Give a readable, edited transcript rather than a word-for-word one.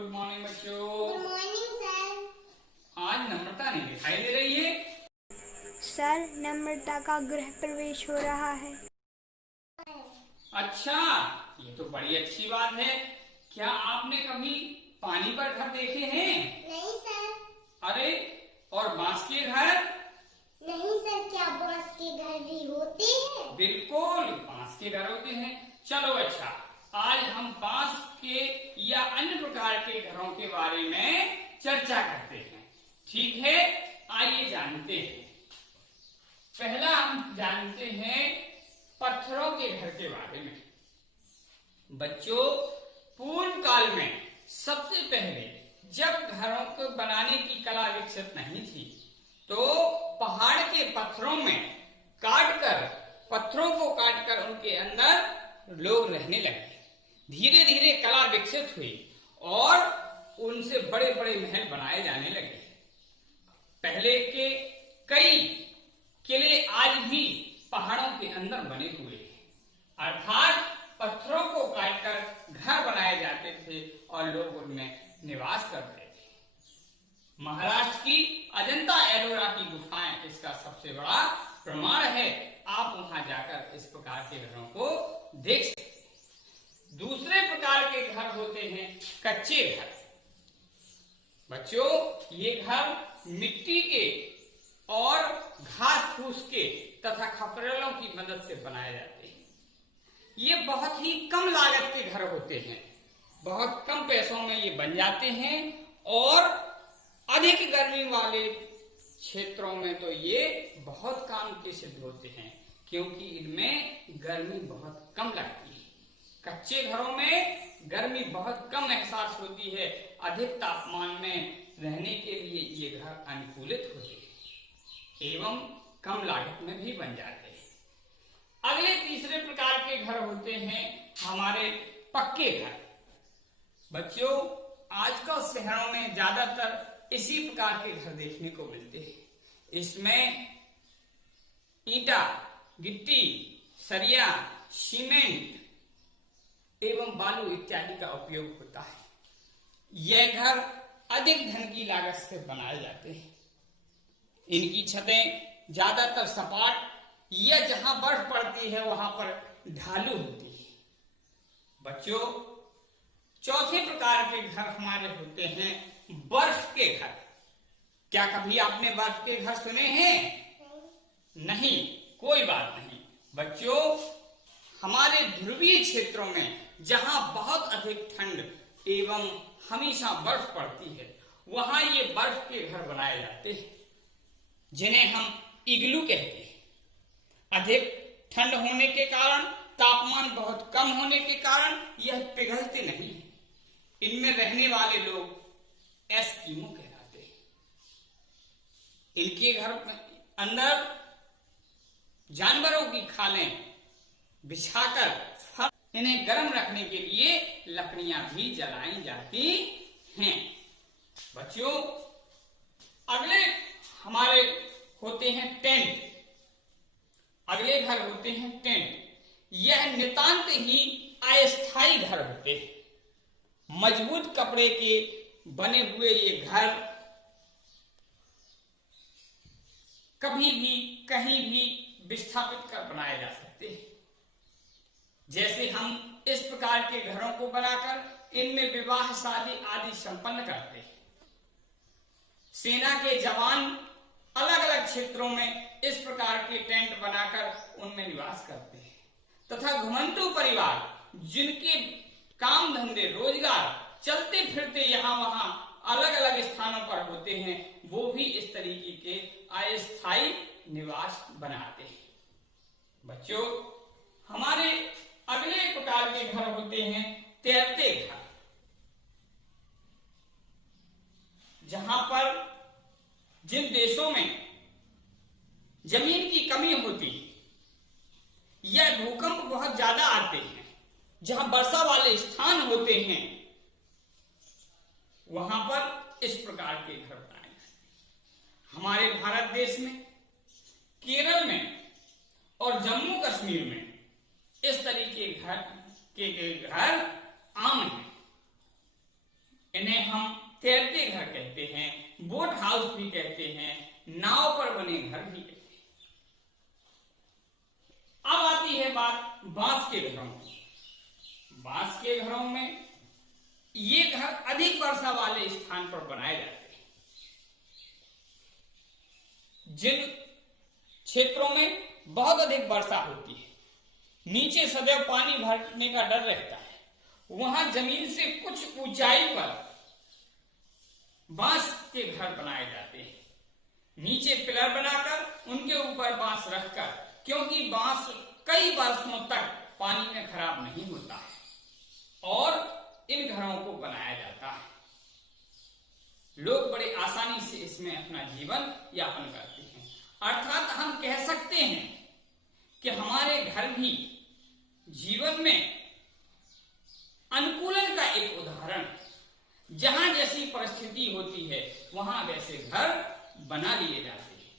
Good morning बच्चों। Good morning sir. आज नम्रता नहीं दिखाई दे रही है। सर, नम्रता का गृह प्रवेश हो रहा है। अच्छा, ये तो बड़ी अच्छी बात है। क्या आपने कभी पानी पर घर देखे हैं? नहीं सर। अरे, और बांस के घर? नहीं सर, क्या बांस के घर भी होते हैं? बिल्कुल, बांस के घर होते हैं। चलो अच्छा, आज हम बांस के या अन्य प्रकार के घरों के बारे में चर्चा करते हैं। ठीक है, आइए जानते हैं। पहला हम जानते हैं पत्थरों के घर के बारे में। बच्चों, पूर्व काल में सबसे पहले जब घरों को बनाने की कला विकसित नहीं थी, तो पहाड़ के पत्थरों को काटकर उनके अंदर लोग रहने लगे। धीरे धीरे कला विकसित हुई और उनसे बड़े बड़े महल बनाए जाने लगे। पहले के कई किले आज भी पहाड़ों के अंदर बने हुए हैं, अर्थात पत्थरों को काटकर घर बनाए जाते थे और लोग उनमें निवास करते थे। महाराष्ट्र की अजंता एलोरा की गुफाएं इसका सबसे बड़ा प्रमाण है। आप वहां जाकर इस प्रकार के घरों को देख सकते हैं। दूसरे प्रकार के घर होते हैं कच्चे घर। बच्चों, ये घर मिट्टी के और घास फूस के तथा खपरेलों की मदद से बनाए जाते हैं। ये बहुत ही कम लागत के घर होते हैं, बहुत कम पैसों में ये बन जाते हैं और अधिक गर्मी वाले क्षेत्रों में तो ये बहुत काम के सिद्ध होते हैं, क्योंकि इनमें गर्मी बहुत कम लगती है। कच्चे घरों में गर्मी बहुत कम एहसास होती है। अधिक तापमान में रहने के लिए ये घर अनुकूलित होते हैं एवं कम लागत में भी बन जाते हैं। अगले तीसरे प्रकार के घर होते हैं हमारे पक्के घर। बच्चों, आजकल शहरों में ज्यादातर इसी प्रकार के घर देखने को मिलते हैं। इसमें ईंटा, गिट्टी, सरिया, सीमेंट एवं बालू इत्यादि का उपयोग होता है। यह घर अधिक धन की लागत से बनाए जाते हैं। इनकी छतें ज्यादातर सपाट या जहां बर्फ पड़ती है वहां पर ढालू होती है। बच्चों, चौथे प्रकार के घर हमारे होते हैं बर्फ के घर। क्या कभी आपने बर्फ के घर सुने हैं? नहीं, कोई बात नहीं। बच्चों, हमारे ध्रुवीय क्षेत्रों में जहां बहुत अधिक ठंड एवं हमेशा बर्फ पड़ती है, वहां ये बर्फ के घर बनाए जाते हैं, जिन्हें हम इग्लू कहते हैं। अधिक ठंड होने के कारण, तापमान बहुत कम होने के कारण यह पिघलते नहीं। इनमें रहने वाले लोग एस्किमो कहलाते हैं। इनके घर अंदर जानवरों की खालें बिछाकर इन्हें गर्म रखने के लिए लकड़ियां भी जलाई जाती हैं। बच्चों, अगले हमारे होते हैं टेंट। अगले घर होते हैं टेंट। यह नितांत ही अस्थायी घर होते हैं। मजबूत कपड़े के बने हुए ये घर कभी भी कहीं भी विस्थापित कर बनाए जा सकते हैं। जैसे हम इस प्रकार के घरों को बनाकर इनमें विवाह, शादी आदि संपन्न करते हैं। सेना के जवान अलग अलग क्षेत्रों में इस प्रकार के टेंट बनाकर उनमें निवास करते हैं, तथा घुमंतु परिवार जिनके काम धंधे रोजगार चलते फिरते यहाँ वहां अलग अलग स्थानों पर होते हैं, वो भी इस तरीके के अस्थायी निवास बनाते हैं। बच्चों, हमारे अगले प्रकार के घर होते हैं तैरते घर। जहां पर जिन देशों में जमीन की कमी होती है या भूकंप बहुत ज्यादा आते हैं, जहां वर्षा वाले स्थान होते हैं, वहां पर इस प्रकार के घर बनाए जाते हैं। हमारे भारत देश में, केरल में और जम्मू कश्मीर में इस तरीके के घर आम हैं। इन्हें हम तैरते घर कहते हैं, बोट हाउस भी कहते हैं, नाव पर बने घर भी कहते हैं। अब आती है बात बांस के घरों की। बांस के घरों में ये घर अधिक वर्षा वाले स्थान पर बनाए जाते हैं। जिन क्षेत्रों में बहुत अधिक वर्षा होती है, नीचे सदैव पानी भरने का डर रहता है, वहां जमीन से कुछ ऊंचाई पर बांस के घर बनाए जाते हैं। नीचे पिलर बनाकर उनके ऊपर बांस रखकर, क्योंकि बांस कई वर्षों तक पानी में खराब नहीं होता है, और इन घरों को बनाया जाता है। लोग बड़े आसानी से इसमें अपना जीवन यापन करते हैं। अर्थात हम कह सकते हैं कि हमारे घर भी जीवन में अनुकूलन का एक उदाहरण है। जहां जैसी परिस्थिति होती है वहां वैसे घर बना लिए जाते हैं।